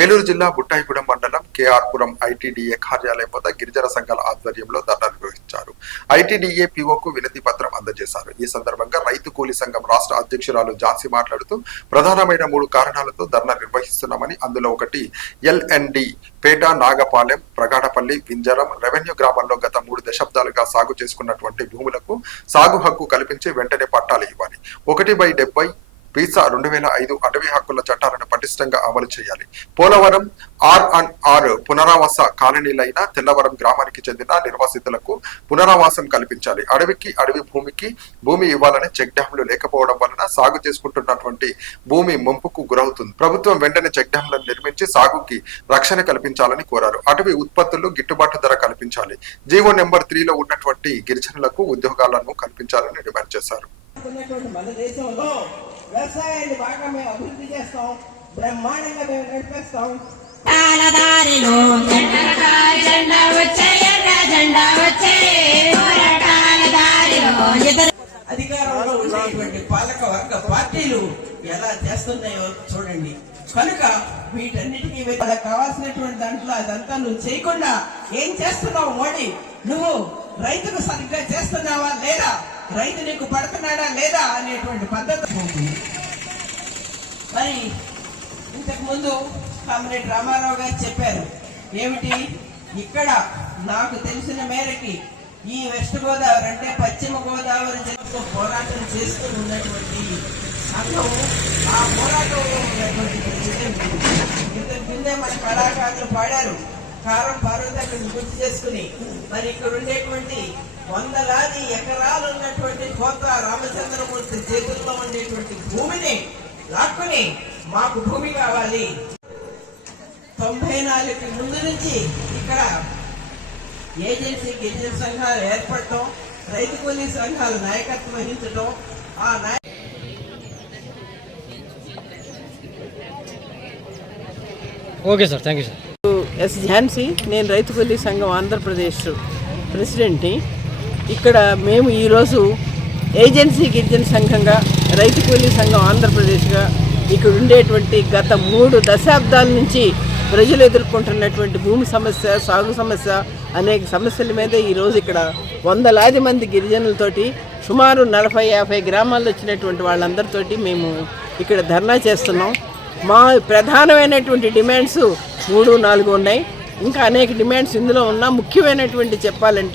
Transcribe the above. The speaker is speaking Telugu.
ఏలూరు జిల్లా బుట్టాయిగూడెం మండలం కేఆర్పురం ఐటీడీఏ కార్యాలయం వద్ద గిరిజన సంఘాల ఆధ్వర్యంలో ధర్నా నిర్వహించారు. ఐటీడీఏ పీఓకు వినతి పత్రం అందజేశారు. ఈ సందర్భంగా రైతు కూలీ సంఘం రాష్ట్ర అధ్యక్షురాలు ఝాన్సీ మాట్లాడుతూ ప్రధానమైన మూడు కారణాలతో ధర్నా నిర్వహిస్తున్నామని అందులో ఒకటి ఎల్ఎన్డి పేట నాగపాలెం ప్రగాఢపల్లి వింజరం రెవెన్యూ గ్రామాల్లో గత మూడు దశాబ్దాలుగా సాగు చేసుకున్నటువంటి భూములకు సాగు హక్కు కల్పించి వెంటనే పట్టాలు ఇవ్వాలి. ఒకటి బై డెబ్బై వీసా రెండు వేల ఐదు అటవీ హక్కుల చట్టాలను పటిష్టంగా అమలు చేయాలి. పోలవరం ఆర్ అండ్ ఆర్ పునరావాస కాలనీలైన తెల్లవరం గ్రామానికి చెందిన నిర్వాసితులకు పునరావాసం కల్పించాలి. అడవికి అడవి భూమికి భూమి ఇవ్వాలని చెక్ డ్యాంలు లేకపోవడం వలన సాగు చేసుకుంటున్నటువంటి భూమి ముంపుకు గురవుతుంది. ప్రభుత్వం వెంటనే చెక్ డ్యాంలను నిర్మించి సాగుకి రక్షణ కల్పించాలని కోరారు. అటవీ ఉత్పత్తులు గిట్టుబాటు ధర కల్పించాలి. జీవో నెంబర్ త్రీలో ఉన్నటువంటి గిరిజనులకు ఉద్యోగాలను కల్పించాలని డిమాండ్ చేశారు. ఉన్నటువంటి మన దేశంలో వ్యవసాయాన్ని బాగా మేము అభివృద్ధి చేస్తాం బ్రహ్మాండంగా మేము నడిపేస్తాం. అధికారంలో ఉన్నటువంటి పాలక వర్గ పార్టీలు ఎలా చేస్తున్నాయో చూడండి. కనుక వీటన్నిటికీ కావాల్సినటువంటి దాంట్లో అదంతా నువ్వు చేయకుండా ఏం చేస్తున్నావు మోడీ? నువ్వు రైతుకు సరిగ్గా చేస్తున్నావా లేదా? రైతు నీకు పడుతున్నాడా లేదా అనేటువంటి పద్ధతి మరి ఇంతకు ముందు కామ్రేడ్ రామారావు గారు చెప్పారు ఏమిటి? ఇక్కడ నాకు తెలిసిన మేరకి ఈ వెస్ట్ గోదావరి అంటే పశ్చిమ గోదావరి జిల్లాతో పోరాటం చేస్తూ ఉన్నటువంటి సంఘం ఆ పోరాటంలో ఉన్నటువంటి ఇంతకు ముందే మన కళాకారులు పాడారు. కారం పార్వతకుని గుర్తు చేసుకుని మరి ఇక్కడ ఉండేటువంటి వందలాది ఎకరాలు ఉన్నటువంటి కోత రామచంద్రమూర్తి చేతుల్లో ఉండేటువంటి భూమిని లాక్కుని మాకు భూమి కావాలి. తొంభై నాలుగు ముందు నుంచి ఇక్కడ ఏజెన్సీ గిరిజన సంఘాలు ఏర్పడటం రైతు కూలీ సంఘాలు నాయకత్వం వహించడం ఆ నాయ okay sir thank you sir S Jhansi నేను రైతు కూలీ సంఘం ఆంధ్రప్రదేశ్ ప్రెసిడెంట్ని. ఇక్కడ మేము ఈరోజు ఏజెన్సీ గిరిజన సంఘంగా రైతు కూలీ సంఘం ఆంధ్రప్రదేశ్గా ఇక్కడ ఉండేటువంటి గత మూడు దశాబ్దాల నుంచి ప్రజలు ఎదుర్కొంటున్నటువంటి భూమి సమస్య సాగు సమస్య అనేక సమస్యల మీద ఈరోజు ఇక్కడ వందలాది మంది గిరిజనులతోటి సుమారు నలభై యాభై గ్రామాల్లో వచ్చినటువంటి వాళ్ళందరితోటి మేము ఇక్కడ ధర్నా చేస్తున్నాం. మా ప్రధానమైనటువంటి డిమాండ్స్ మూడు నాలుగు ఉన్నాయి. ఇంకా అనేక డిమాండ్స్ ఇందులో ఉన్న ముఖ్యమైనటువంటి చెప్పాలంటే